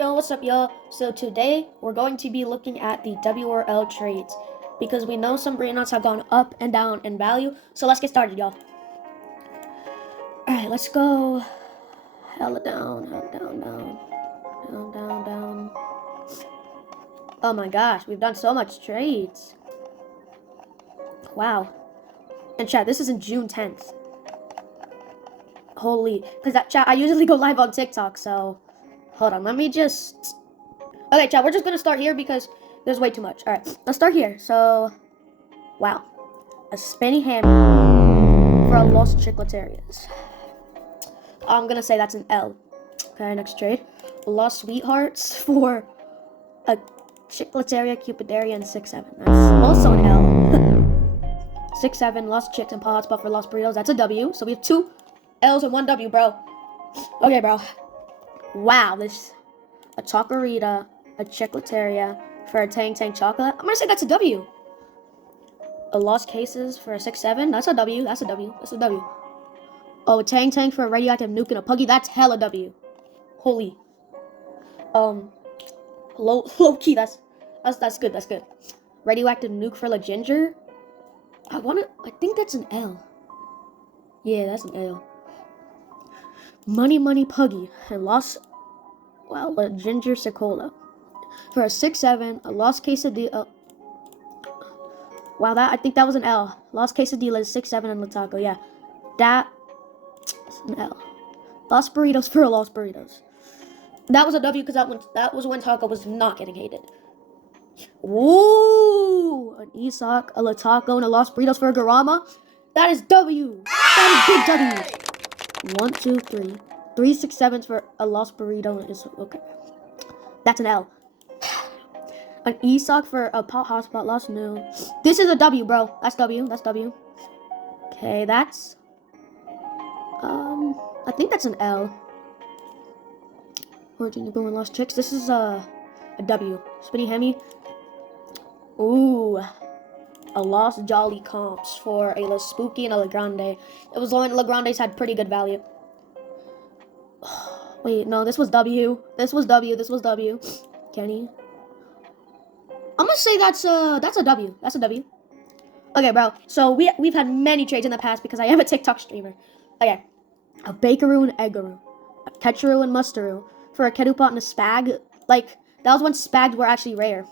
Yo, what's up, y'all? So today we're going to be looking at the W or L trades because we know some Breednots have gone up and down in value. So let's get started, y'all. Alright, let's go. Hella down, down. Oh my gosh, we've done so much trades. Wow. And chat, this is in June 10th. Holy, because that chat, I usually go live on TikTok, so hold on, let me just... Okay, chat, we're just going to start here because there's way too much. Alright, let's start here. So, wow. A spinny hammy for a Lost Chicletarians. I'm going to say that's an L. Okay, next trade. Lost Sweethearts for a Chicletaria, Cupidaria, and 6-7. That's also an L. 6-7, Lost Chicks and Paw Hotspot for Lost Burritos. That's a W. So we have 2 L's and 1 W, bro. Okay, bro. Wow, this... A Chocorita, a Chicletaria for a Tang Chocolate. I'm gonna say that's a W. A Lost Cases for a 6-7. That's a W. That's a W. That's a W. Oh, a Tang for a Radioactive Nuke and a Puggy. That's hella W. Holy. Low key. That's good. That's good. Radioactive Nuke for a Ginger. I think that's an L. Yeah, that's an L. Money Puggy and Lost. Well, a Ginger Secola for a 6-7, a Lost Quesadilla. Wow, I think that was an L. Lost Quesadilla is 6-7 and Lataco. Yeah, that's an L. Lost Burritos for a Lost Burritos. That was a W because that was when Taco was not getting hated. Ooh, an Isak, a Lataco, and a Lost Burritos for a Garama. That is W. That is big W. 1, 2, 3. 3 6-7s for a Lost Burrito is okay. That's an L. An Isak for a Pot Hotspot, Lost New. This is a W, bro. That's W. That's W. Okay, that's I think that's an L. Virginia Boom and Lost Chicks. This is a W. Spinny Hemi. Ooh. A Lost Jolly Comps for a La Spooky and a La Grande. It was when La Grandes had pretty good value. Wait, no, this was W. This was W. Kenny. I'm gonna say that's a W. That's a W. Okay, bro. So we've had many trades in the past because I am a TikTok streamer. Okay. A Bakeroo and Eggaroo. A Ketcheroo and Mustaroo. For a Kedupot and a Spag. Like, that was when Spags were actually rare.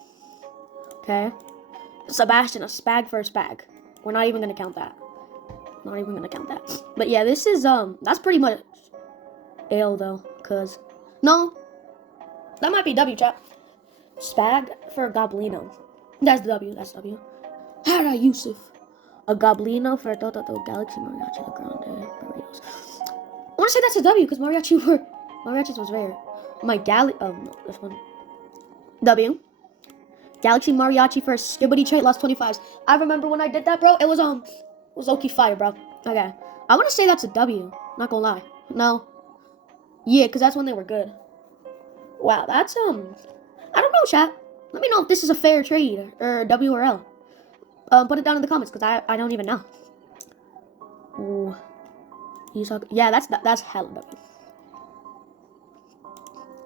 Okay. Sebastian, a Spag for a Spag. We're not even gonna count that. Not even gonna count that. But yeah, this is that's pretty much Ale though, cause no, that might be W, chat. Spag for a Goblino. That's W. That's W. Hara Yusuf. A Goblino for a Toto Galaxy Mariachi La Grande Burritos. I want to say that's a W because Mariachis was rare. My no, this one. W. Galaxy Mariachi for a Skibbity trait lost 25s. I remember when I did that, bro. It was Oki fire, bro. Okay. I want to say that's a W. Not gonna lie. No. Yeah, because that's when they were good. Wow, that's I don't know, chat. Let me know if this is a fair trade or W or L. Put it down in the comments because I don't even know. Ooh. Yeah, that's hella W.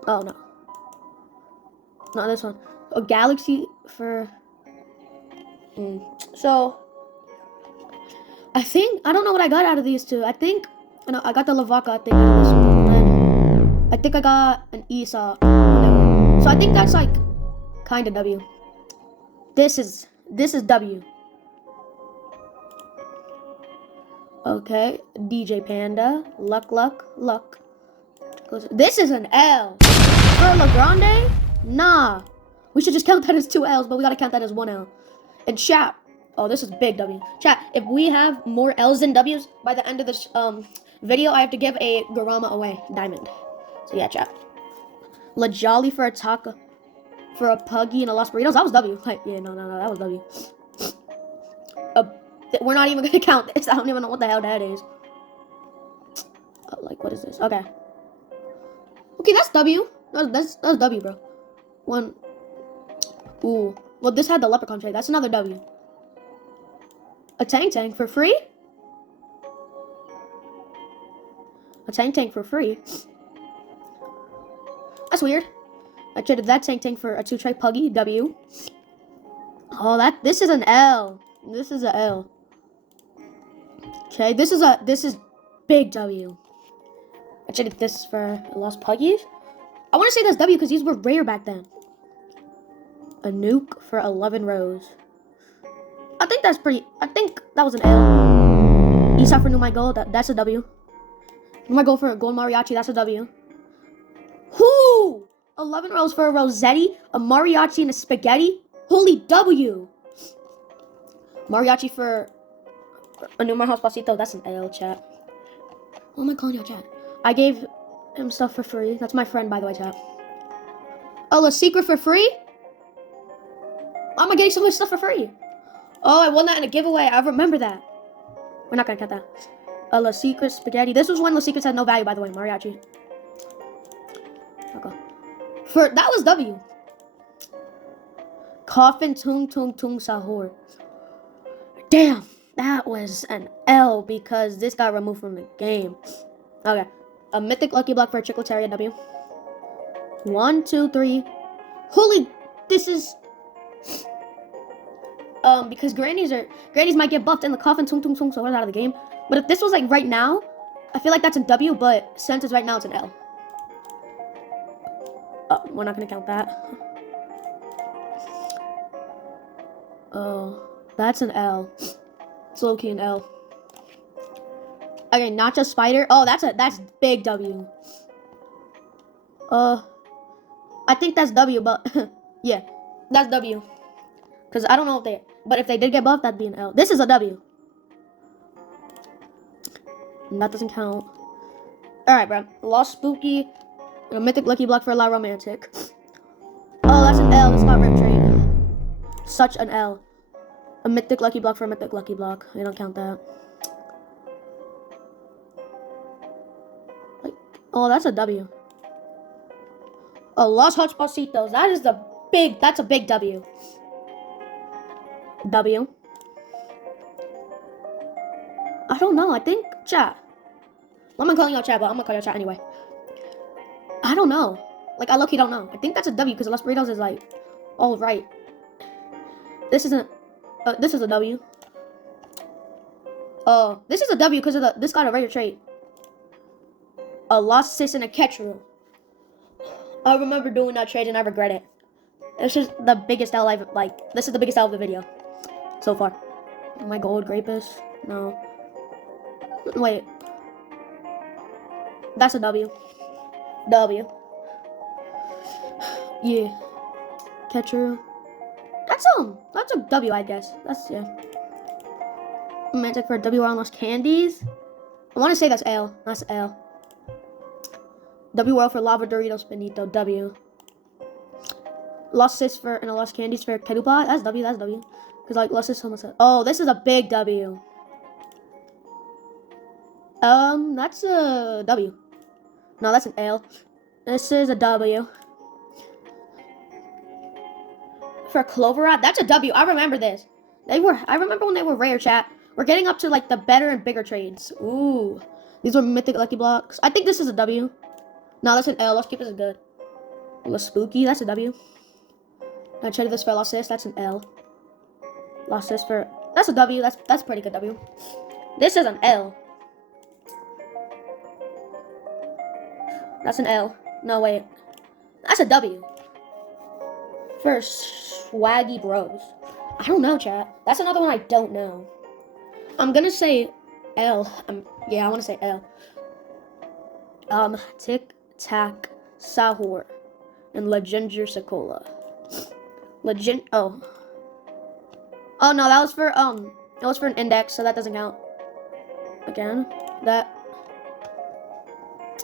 Oh no. Not this one. A Galaxy for So I don't know what I got out of these two. I think I got the Lavaca, I think out of this one. And I think I got an Esau. So I think that's like kinda W. This is W. Okay, DJ Panda, Luck. This is an L. For La Grande? Nah. We should just count that as 2 L's, but we gotta count that as 1 L. And chat. Oh, this is big W. Chat, if we have more L's than W's by the end of this video, I have to give a Garama away. Diamond. So yeah, chat. La Jolly for a Taco. For a Puggy and a Lost Burritos. That was W. Yeah, no, that was W. We're not even gonna count this. I don't even know what the hell that is. Like, what is this? Okay. Okay, that's W. That's W, bro. 1. Ooh. Well, this had the Leprechaun trade. That's another W. A Tang for free? A Tang for free? That's weird. I traded that Tank for a 2-tray Puggy, W. Oh, this is an L. This is a L. Okay, this is big W. I traded this for a lost Puggies. I want to say that's W because these were rare back then. A nuke for 11 rows. I think that was an L. East for New My Gold, that's a W. New My Gold for a Gold Mariachi, that's a W. Whoo! 11 rows for a Rossetti, a Mariachi, and a Spaghetti. Holy W! Mariachi for a New My House Pasito, that's an L, chat. What am I calling y'all, chat? I gave him stuff for free. That's my friend, by the way, chat. Oh, a secret for free? Why am I getting so much stuff for free? Oh, I won that in a giveaway. I remember that. We're not gonna count that. A La Secret Spaghetti. This was when La Secrets had no value, by the way. Mariachi. Okay. That was W. Coffin Tung Tung Tung Sahur. Damn, that was an L because this got removed from the game. Okay. A Mythic Lucky Block for a Chicletarian W. 1, 2, 3. Holy, this is... because grannies might get buffed and the Coffin Tung Tung Tung Sahur is out of the game. But if this was like right now, I feel like that's a W, but since it's right now, it's an L. Oh, we're not gonna count that. Oh, that's an L. It's low-key an L. Okay, Nacho Spider. Oh, that's big W. I think that's W, but yeah, that's W. Cause I don't know but if they did get buffed, that'd be an L. This is a W. And that doesn't count. All right, bro. Lost Spooky, and a Mythic Lucky Block for La Romantic. Oh, that's an L. That's not Rip Trade. Such an L. A Mythic Lucky Block for a Mythic Lucky Block. We don't count that. Oh, that's a W. Oh, Lost Hutch Pasitos. That's a big W. W. I don't know. I think chat. Well, I'm not calling y'all chat, but I'm gonna call y'all chat anyway. I don't know. Like, I low-key don't know. I think that's a W because Los Burritos is like, all right. This isn't. This is a W. This is a W because of this got a rare trait. A Lost Sis and a Ketchum. I remember doing that trade and I regret it. This is the biggest L this is the biggest L of the video so far. My gold grapus? No. Wait. That's a W. W. Yeah. Ketchum. That's a W, I guess. Yeah. Romantic for W on Lost Candies. I want to say that's L. That's L. W World for Lava Doritos Benito. W. Lost Sis for and a Lost Candies for Kedupa. That's W. That's W. Because like Lost Sis almost said. Oh, this is a big W. That's a W. No, that's an L. This is a W. For Cloverot, that's a W. I remember this. I remember when they were rare, chat. We're getting up to like the better and bigger trades. Ooh. These were Mythic Lucky Blocks. I think this is a W. No, that's an L. Let's keep this good. Lost Spooky, that's a W. I traded this for Lost Sis, that's an L. Lost Sis for that's a W. That's pretty good W. This is an L. That's an L. No, wait. That's a W. For Swaggy Bros. I don't know, chat. That's another one I don't know. I'm gonna say L. Yeah, I want to say L. Tic Tac Sahur and La Ginger Sacola. Oh no, that was for an index, so that doesn't count. Again, that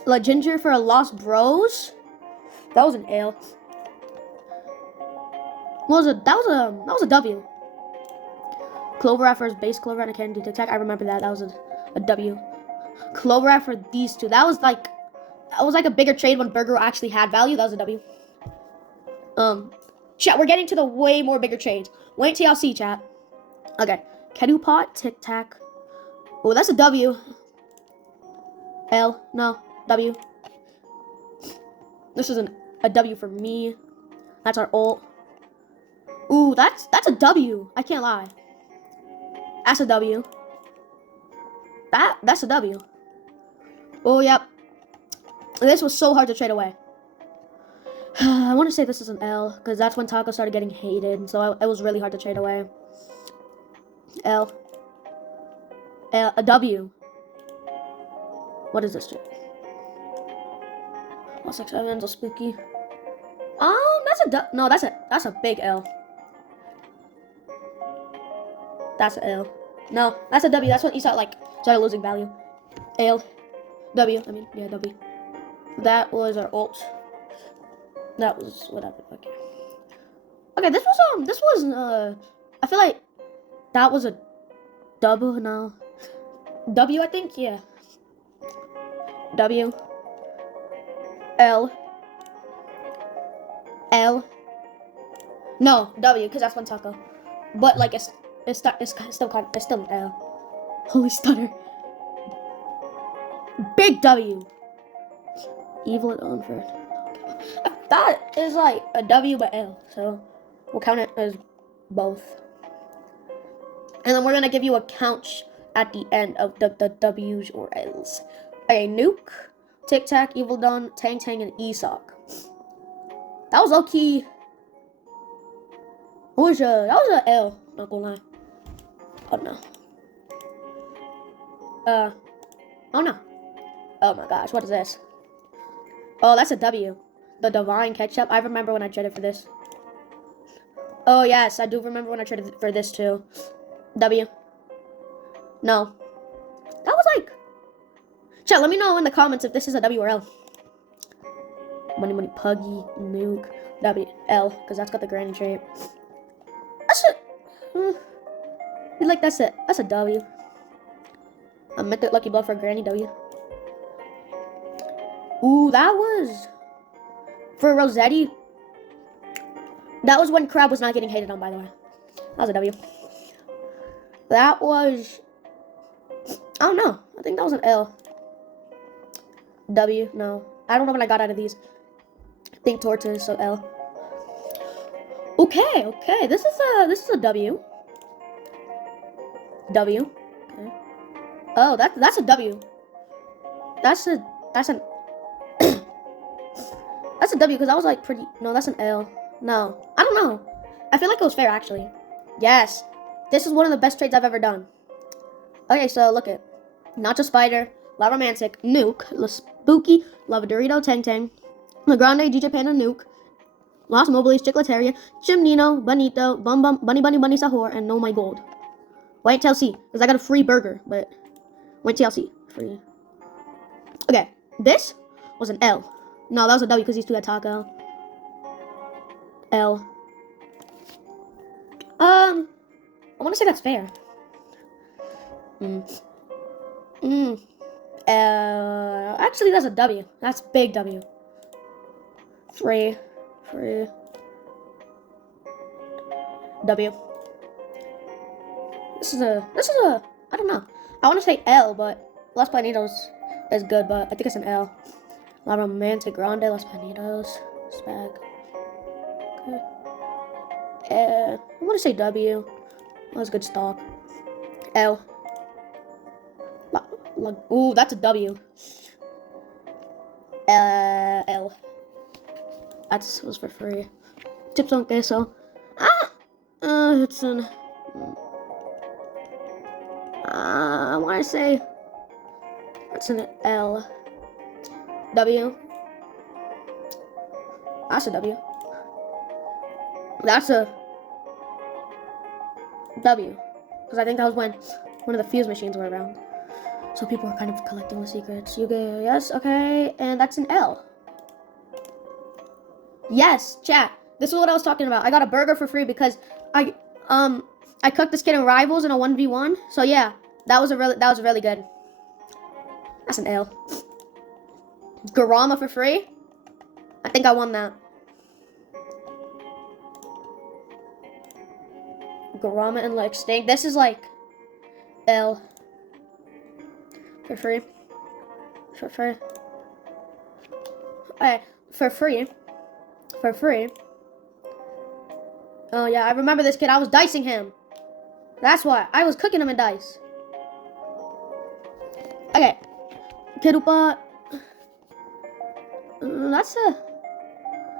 La Ginger for a Lost Bros. That was an L. That was a W. Clover for his base Clover and a Candy Tic Tac. I remember that. That was a W. Clover for these two. That was like a bigger trade when Burger actually had value. That was a W. Chat, we're getting to the way more bigger trades. Wait till y'all see, chat. Okay. Kedu Pot, Tic Tac. Oh, that's a W. L. No. W. This is an A W for me. That's our ult. Ooh, that's a W. I can't lie. That's a W. That's a W. Oh, yep. This was so hard to trade away. I want to say this is an L, because that's when Taco started getting hated, so it was really hard to trade away. L. A W. What is this shit? What's like seven? So spooky. No, that's a big L. That's an L. No, that's a W. That's when you started losing value. L. W. I mean, yeah, W. That was our ult. That was whatever. Okay. Okay, this was I feel like that was a double. No. W, I think, yeah. W. L. L. No, W, because that's one Taco. But like it's still an L. Holy stutter. Big W. Evil it on for. That is like a W but L, so we'll count it as both. And then we're gonna give you a count at the end of the W's or L's. Okay, Nuke, Tic Tac, Evil Dawn, Tang Tang, and Esoc. That was low-key. That was a L, not gonna lie. Oh no. Oh no. Oh my gosh, what is this? Oh, that's a W. The Divine Ketchup. I remember when I traded for this. Oh yes, I do remember when I traded for this too. W. No. That was like. Chat, let me know in the comments if this is a W or L. Money Money Puggy, Nuke, W, L, because that's got the granny trait. That's that's it. That's a W. I meant it Lucky Block for a granny W. Ooh, that was for Rosetti. That was when Crab was not getting hated on, by the way. That was a W. That was. I don't know. I think that was an L. W. No. I don't know what I got out of these. I think Tortoise, so L. Okay. This is a W. W. Okay. Oh, that's a W. That's an that's a W because I was like pretty. No, that's an L. No, I don't know. I feel like it was fair actually. Yes, this is one of the best trades I've ever done. Okay, so look at Nacho Spider, La Romantic, Nuke, La Spooky, Lava Dorito, Tang Tang, La Grande, DJ Panda, Nuke, Los Mobiles, Chicleteria, Chimnino, Bonito, Bum Bum, Bunny Bunny Bunny Sahur, and No My Gold. Wait till see, because I got a free burger, but wait till see. Free. Okay, this was an L. No, that was a W because these two got Taco. L. I want to say that's fair. Actually, that's a W. That's big W. Free. W. This is a, I don't know. I want to say L, but Los Panitos is good, but I think it's an L. La Romantic Grande, Los Panitos, Spag. Okay. I want to say W. That was good stock. L. Ooh, that's a W. L. That was for free. Chips on queso. It's an. I want to say. That's an L. W. That's a W. That's a W. Because I think that was when one of the fuse machines were around. So people were kind of collecting the secrets. You get, yes, okay. And that's an L. Yes, chat. This is what I was talking about. I got a burger for free because I cooked this kid in Rivals in a 1v1. So yeah, that was really good. That's an L. Garama for free? I think I won that. Garama and like Stink. This is like L. For free. Okay, for free. for free. Oh yeah, I remember this kid. I was dicing him. That's why. I was cooking him in dice. Okay. Kerupa. That's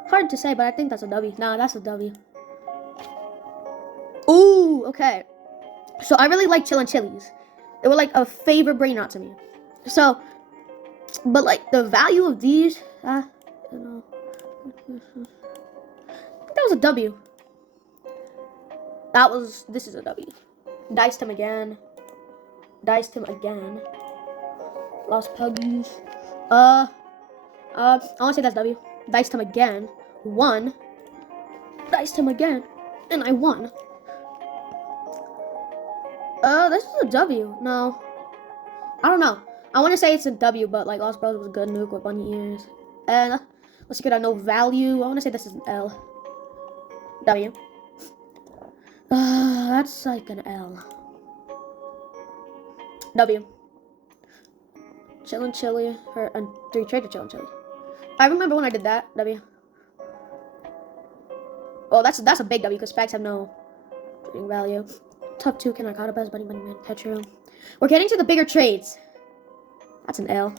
hard to say, but I think that's a W. Nah, that's a W. Ooh, okay. So I really like chillin' chilies. They were like a favorite brain rot to me. So, but like the value of these, I don't know. I think that was a W. This is a W. Diced him again. Diced him again. Lost puggies. I want to say that's W. Diced him again. Won. Diced him again. And I won. This is a W. No. I don't know. I want to say it's a W, but like Lost Bros was a good nuke with bunny ears. And let's get a no value. I want to say this is an L. W. That's like an L. W. Chillin' chili. For 3 trade to chillin' chili. I remember when I did that. W. Oh, that's a big W because specs have no trading value. Top 2 can Narcotic Buzz, Bunny Man, Petro. We're getting to the bigger trades. That's an L.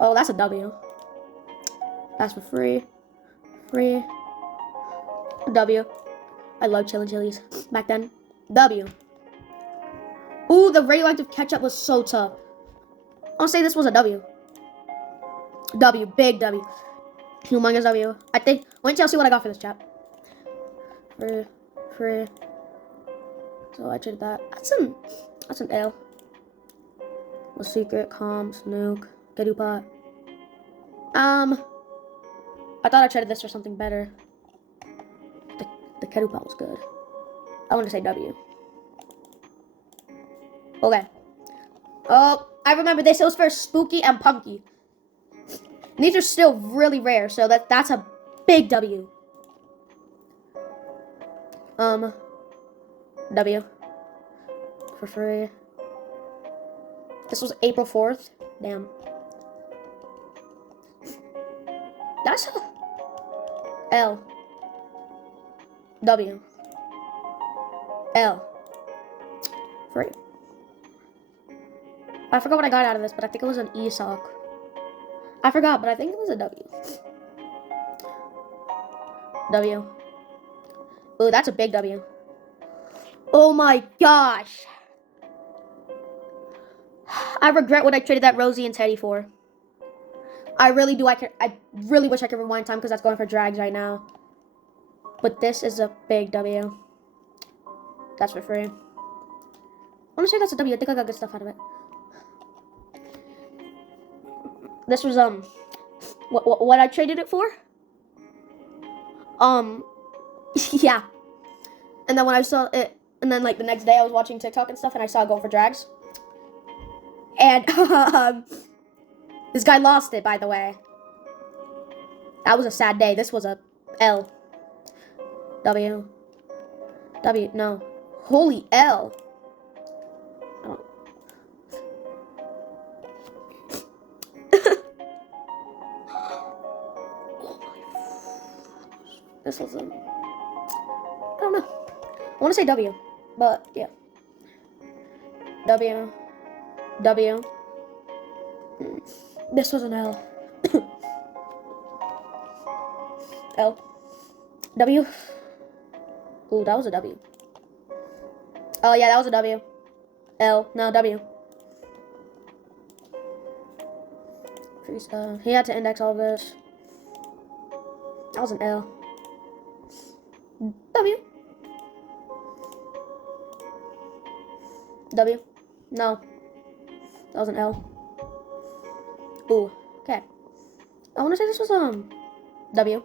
Oh, that's a W. That's for free. Free. W. I love chillin' chilies back then. W. Ooh, the radioactive ketchup was so tough. I'll say this was a W. W. Big W. Humongous W. I think. Wait till I see what I got for this chat. Free. So I traded that. That's an L. A secret, comms, nuke, Gedupot. I thought I traded this for something better. The Gedupot was good. I want to say W. Okay. Oh, I remember this. It was for Spooky and Punky. And these are still really rare, so that's a big W. W. For free. This was April 4th. Damn. That's a L. W. L. Free. I forgot what I got out of this, but I think it was an E sock. I forgot, but I think it was a W. W. Ooh, that's a big W. Oh my gosh. I regret what I traded that Rosie and Teddy for. I really do. I really wish I could rewind time because that's going for drags right now. But this is a big W. That's for free. I want to say that's a W. I think I got good stuff out of it. This was what I traded it for. Yeah. And then when I saw it, and then like the next day I was watching TikTok and stuff, and I saw it going for drags. And this guy lost it, by the way. That was a sad day. This was a L. W. W. No. Holy L. This was I don't know. I want to say W, but yeah. W. W. This was an L. L. W. Ooh, that was a W. Oh yeah, that was a W. L. No, W. He had to index all of this. That was an L. W. W. No. That was an L. Ooh. Okay. I want to say this was W.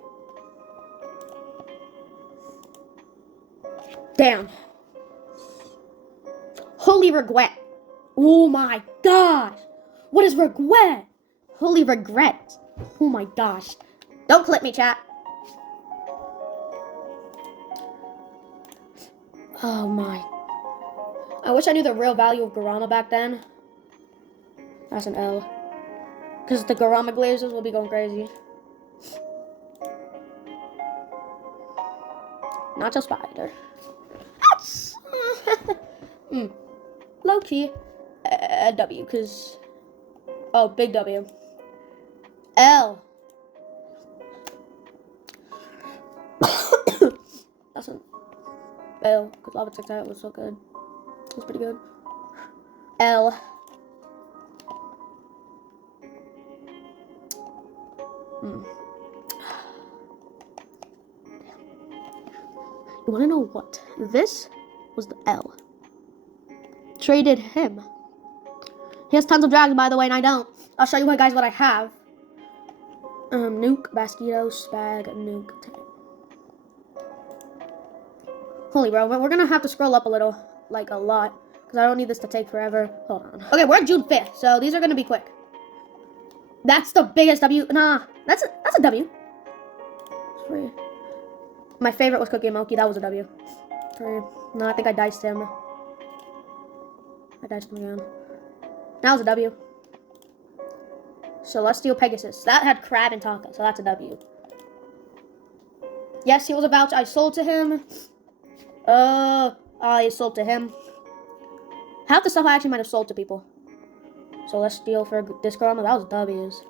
Damn. Holy regret. Oh my gosh. What is regret? Holy regret. Oh my gosh. Don't clip me, chat. Oh my. I wish I knew the real value of Garama back then. That's an L. Because the Garama glazers will be going crazy. Not a spider. That's low key W, because big W. L. That's an L, because Lava Tic Tac was so good. It was pretty good. L. You wanna know what? This was the L. Traded him. He has tons of dragons, by the way, and I don't. I'll show you guys what I have. Nuke, Basquido, Spag, Nuke. Holy bro, we're gonna have to scroll up a little, like a lot, because I don't need this to take forever. Hold on. Okay, we're at June 5th, so these are gonna be quick. That's the biggest W. Nah, that's a W. Three. My favorite was Cookie and Monkey. That was a W. Three. No, I think I diced him. I diced him again. That was a W. Celestial Pegasus. That had Crab and Taco, so that's a W. Yes, he was a voucher. I sold to him. I sold to him. Half the stuff I actually might have sold to people. Celestial for Disco Armor. That was W's.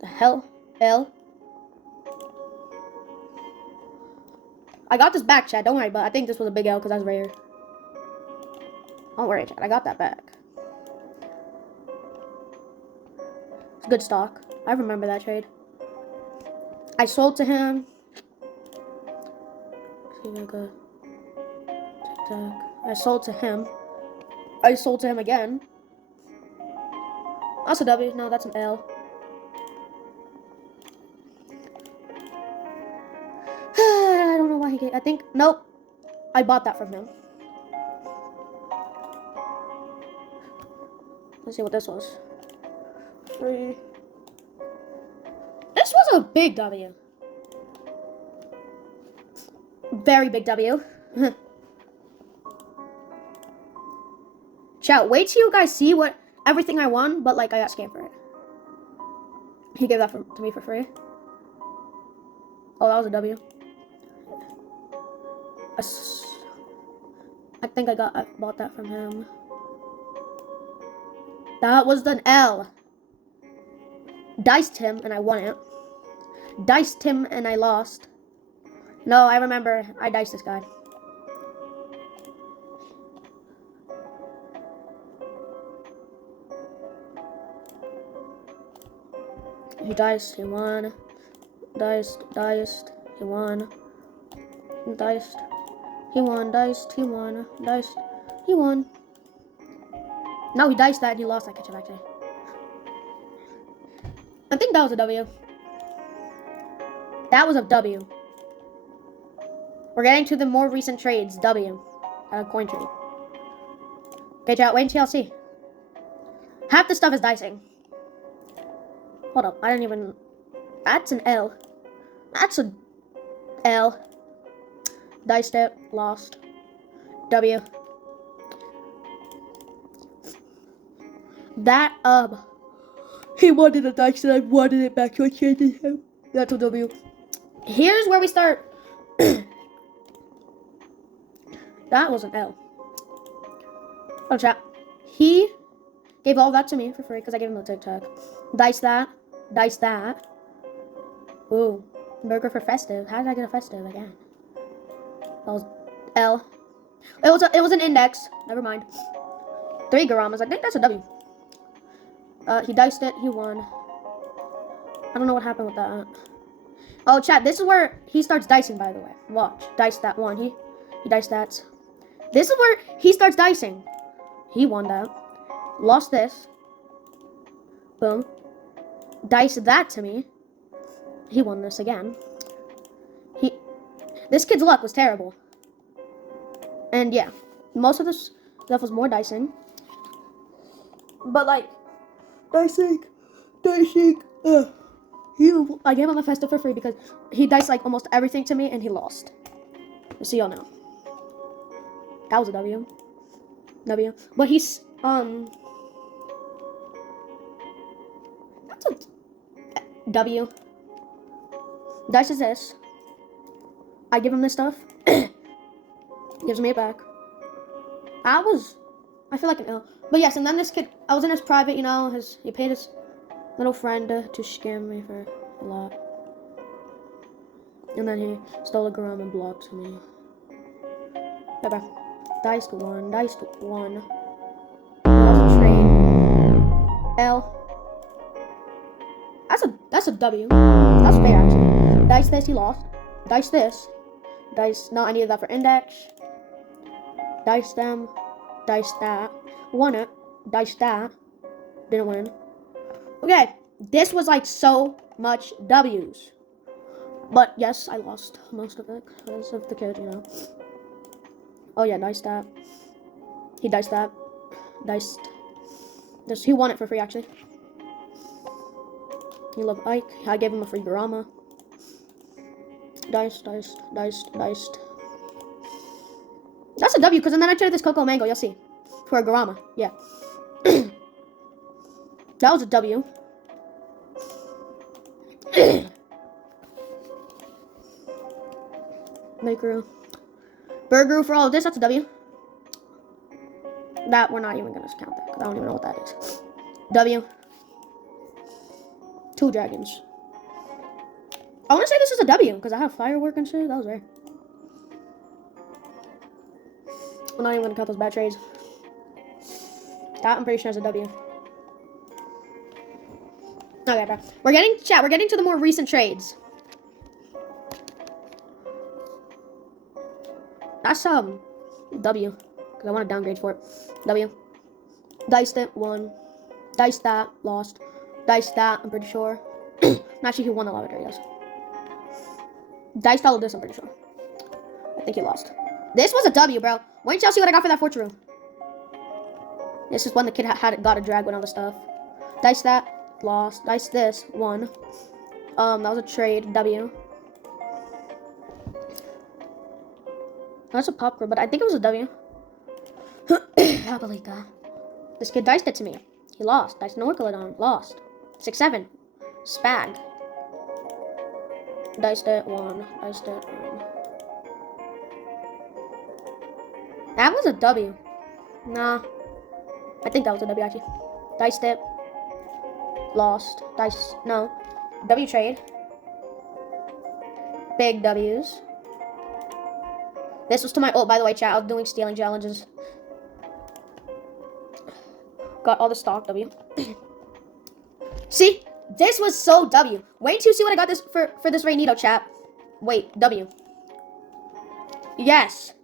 The hell? L. I got this back, Chad. Don't worry, but I think this was a big L because that's rare. Don't worry, Chad. I got that back. It's good stock. I remember that trade. I sold to him. I sold to him. I sold to him again. That's a W. No, that's an L. I don't know why he gave. I think. Nope. I bought that from him. Let's see what this was. Free. This was a big W. Very big W. Chat, wait till you guys see what everything I won, but like I got scammed for it. He gave that to me for free. Oh, that was a W. I think I bought that from him. That was an L. Diced him and I won it. Diced him and I lost. No, I remember. I diced this guy. He diced, he won. Diced, he won. Diced, he won, diced, he won, diced, he won. No, he diced that and he lost that ketchup actually. I think that was a W. That was a W. We're getting to the more recent trades. W. Coin trade. Okay, chat, wait until y'all see. Half the stuff is dicing. Hold up, I didn't even... That's an L. That's a L. Diced it, lost. W. That, he wanted a dice and I wanted it back, so I traded him. That's a W. Here's where we start. That was an L. Oh, chat. He gave all that to me for free because I gave him the TikTok. Dice that. Dice that. Ooh. Burger for festive. How did I get a festive again? That was L. It was an index. Never mind. 3 Garamas. I think that's a W. He diced it. He won. I don't know what happened with that. Oh, chat. This is where he starts dicing, by the way. Watch. Diced that one. He diced that. This is where he starts dicing. He won that. Lost this. Boom. Diced that to me. He won this again. This kid's luck was terrible. And yeah, most of this stuff was more dicing. But like, dicing. I gave him a festive for free because he diced like almost everything to me and he lost. Just so y'all know. That was a W. W. But he's, that's a W. Dice is this. I give him this stuff. Gives me it back. I feel like an ill. But yes, and then this kid, I was in his private, you know, he paid his little friend to scam me for a lot. And then he stole a gram and blocked me. Bye-bye. Diced one. Trade. L. That's a W. That's fair actually. Dice this, he lost. Dice this. Dice, no, I needed that for index. Dice them. Dice that. Won it. Dice that. Didn't win. Okay, this was like so much W's. But yes, I lost most of it because of the kid, you know. Oh yeah, dice that. He diced that. Diced this. He won it for free actually. He loved Ike. I gave him a free Garama. Diced. That's a W because then I traded this Cocoa Mango, you'll see. For a Garama. Yeah. That was a W. Maker. Burger for all of this, that's a W. That, we're not even going to count that because I don't even know what that is. W. 2 dragons. I want to say this is a W because I have firework and shit. That was rare. We're not even going to count those bad trades. That, I'm pretty sure is a W. Okay, bro. We're getting to the more recent trades. That's W. Because I want to downgrade for it. W. Diced it, won. Diced that, lost. Diced that, I'm pretty sure. Not sure he won the lava trade, yes. Diced all of this, I'm pretty sure. I think he lost. This was a W, bro. Wait until y'all see what I got for that fortune room. This is when the kid got a drag with all the stuff. Diced that, lost. Diced this, won. That was a trade, W. That's a popcorn, but I think it was a W. Abalika. This kid diced it to me. He lost. Diced Norcolodon. Lost. 6-7. Spag. Diced it. Won. Diced it. Won. That was a W. Nah. I think that was a W actually. Diced it. Lost. Dice. No. W trade. Big W's. This was to my ult, by the way, chat. I was doing stealing challenges. Got all the stock W. See? This was so W. Wait till you see what I got this for this Raynito, chat. Wait, W. Yes.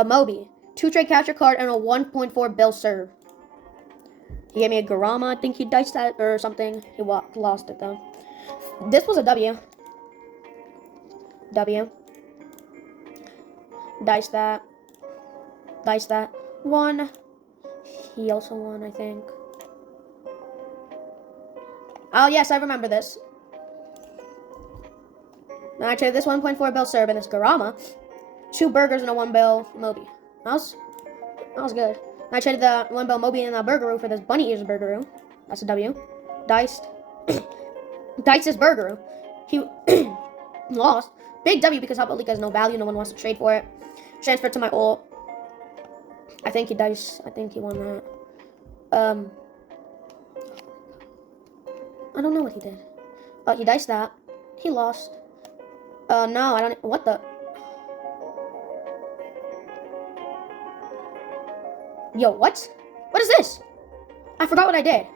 A Moby. 2 trade capture card and a 1.4 bill serve. He gave me a Garama. I think he diced that or something. He lost it, though. This was a W. W. Dice that. Dice that. Won. He also won, I think. Oh, yes, I remember this. Now I traded this 1.4 bill serve and this Garama. 2 burgers and a 1 bill Moby. That was good. Now I traded the 1 bill Moby and a Burgeroo for this Bunny Ears Burgeroo. That's a W. Diced. Diced this Burgeroo. He lost. Big W because Habalika has no value. No one wants to trade for it. Transferred to my ult. I think he diced. I think he won that. I don't know what he did. He diced that. He lost. No, I don't. What the? Yo, what? What is this? I forgot what I did.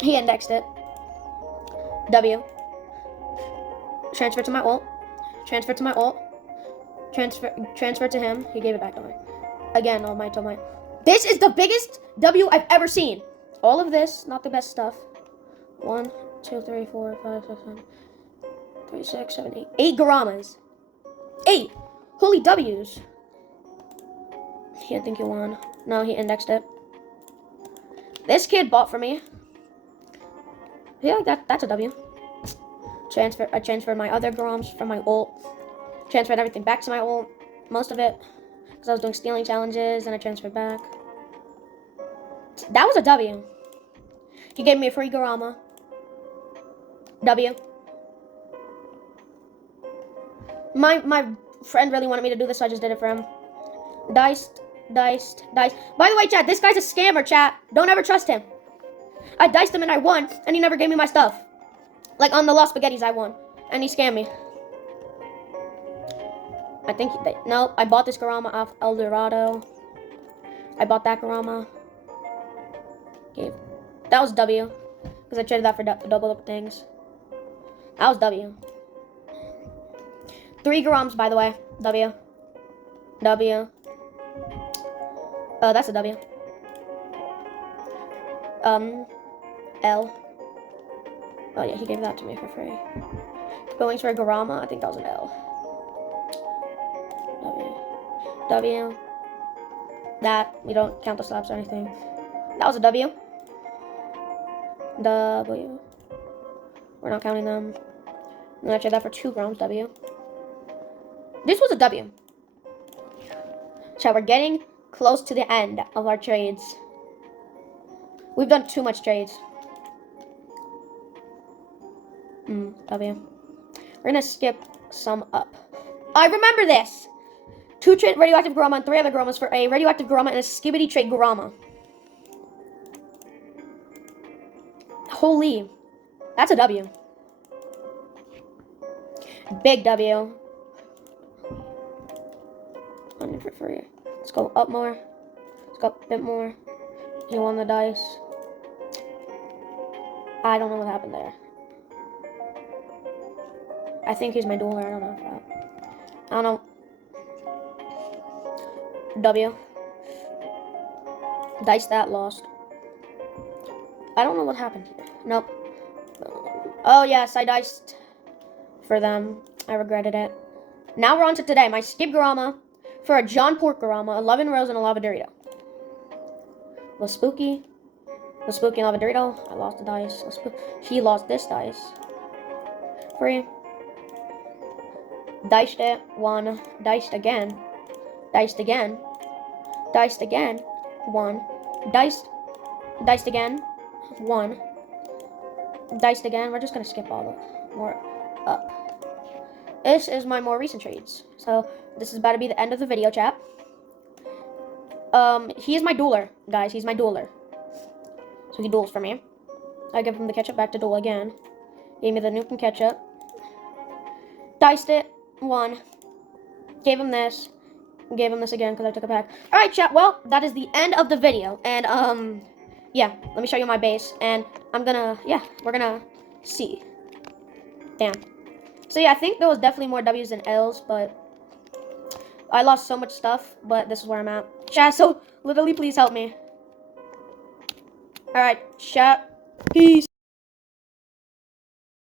He indexed it. W. Transfer to my ult. Transfer to my ult. Transfer to him. He gave it back to me. Again, all my. This is the biggest W I've ever seen. All of this, not the best stuff. 1, 2, 3, 4, 5, 6, 7, 3, 6, 7, 8. 8 Garamas. 8. Holy W's. I think he won. No, he indexed it. This kid bought for me. Yeah, that's a W. I transferred my other Garams from my ult. Transferred everything back to my ult. Most of it. Because I was doing stealing challenges and I transferred back. That was a W. He gave me a free Garama. W. My friend really wanted me to do this, so I just did it for him. Diced. By the way, chat, this guy's a scammer, chat. Don't ever trust him. I diced him and I won, and he never gave me my stuff. Like on the Lost Spaghettis, I won, and he scammed me. I think no, I bought this Garama off El Dorado. I bought that Garama. That was W, because I traded that for double up things. That was W. 3 Garams, by the way. W. That's a W. L. Oh yeah, he gave that to me for free. Going for a Garama, I think that was an L. W. That, we don't count the slaps or anything. That was a W. W. We're not counting them. I'm gonna trade that for 2 grams, W. This was a W. So we're getting close to the end of our trades. We've done too much trades. W. We're gonna skip some up. I remember this. 2 radioactive Garama and 3 other Garamas for a radioactive Garama and a Skibidi trait Garama. Holy. That's a W. Big W. For free. Let's go up more. Let's go up a bit more. He won the dice. I don't know what happened there. I think he's my dueler. I don't know. I don't know. W. Dice that, lost. I don't know what happened here. Nope. Oh yes, I diced for them. I regretted it. Now we're on to today. My Skip Garama for a John Pork Garama, a Lovin' Rose, and a Lava Dorito. Was spooky. Was spooky and Lava Dorito. I lost the dice. He lost this dice. Free. Diced it. 1. Diced again. Diced again. Diced again. 1. Diced. Diced again. 1. Diced again. We're just gonna skip all the more up. This is my more recent trades. So this is about to be the end of the video, chat. He is my dueler, guys. He's my dueler. So he duels for me. I give him the ketchup back to duel again. Gave me the nuke and ketchup. Diced it. 1. Gave him this. Gave him this again because I took it back. Alright, chat. Well, that is the end of the video. And, yeah. Let me show you my base. And I'm gonna, yeah, we're gonna see. Damn. So, yeah, I think there was definitely more W's than L's, but I lost so much stuff, but this is where I'm at. Chat, so literally please help me. Alright, chat. Peace.